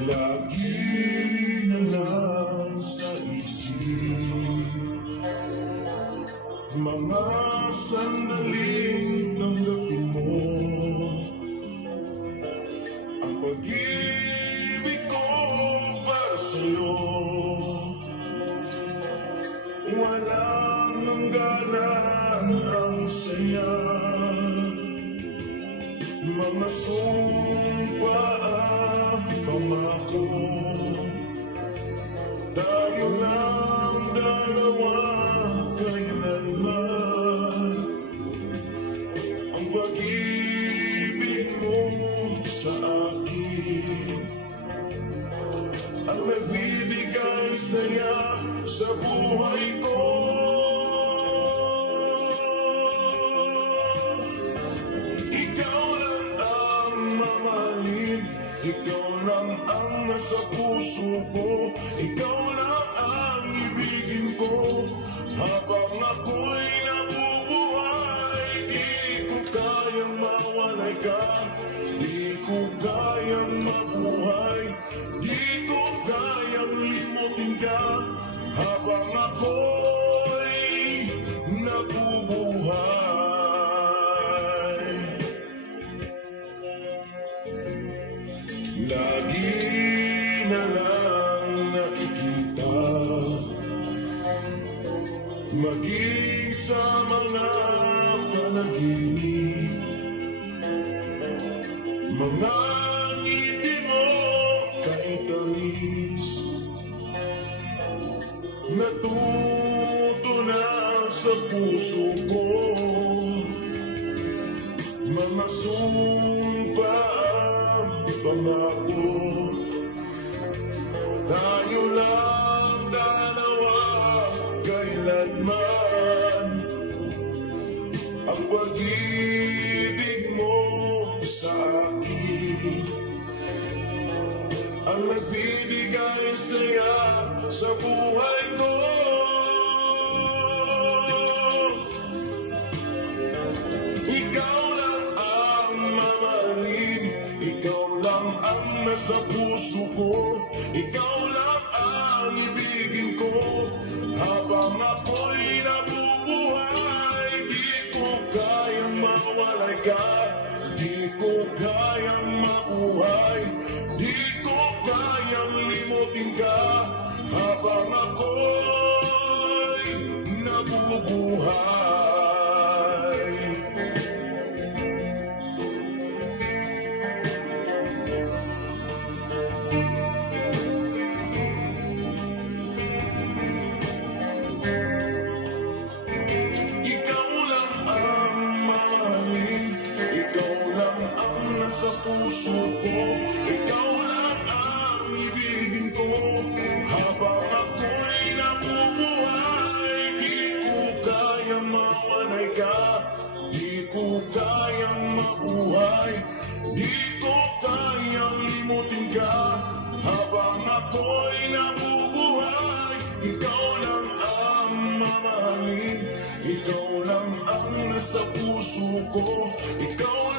Lagi na lang sa isip mga sandaling tanggapin mo ang pag-ibig ko para sa'yo. Walang hangganan ang saya, mga sumpa at pangako. Tayo lang dalawa kailanman, ang pag-ibig mo sa akin ang nagbibigay saya sa buhay ko. Ikaw lang ang mamahalin, ikaw lang ang nasa puso ko, ikaw lang ang ibigin ko. Habang ako'y nabubuhay, di ko kayang mawalay ka, di ko kayang mabuhay, di ko kayang limutin ka. Habang ako'y nabubuhay, lagi na lang nakikita maging sa mga panaginip, mga ngiti mo kay tamis, natuto na sa puso ko, mga sumpa at pangako. Tayo lang dalawa kailanman, ang pag-ibig mo sa akin ang nagbibigay saya sa buhay ko. Ikaw lang ang mamahalin, ikaw lang ang nasa puso ko, ikaw lang ang ibigin ko. Habang ako'y nabubuhay, di ko kayang mawalay ka, di ko kayang mabuhay, di ko kayang limutin ka. Habang ako'y nabubuhay. Ikaw lang ang mamahalin, ikaw lang ang nasa puso ko, ikaw lang ang ibigin ko. Habang ako'y nabubuhay, di ko kayang mawalay ka, di ko kayang mabuhay, di ko kayang limutin ka. Habang ako'y nabubuhay, ikaw lang ang mamahalin, ikaw lang ang nasa puso ko, ikaw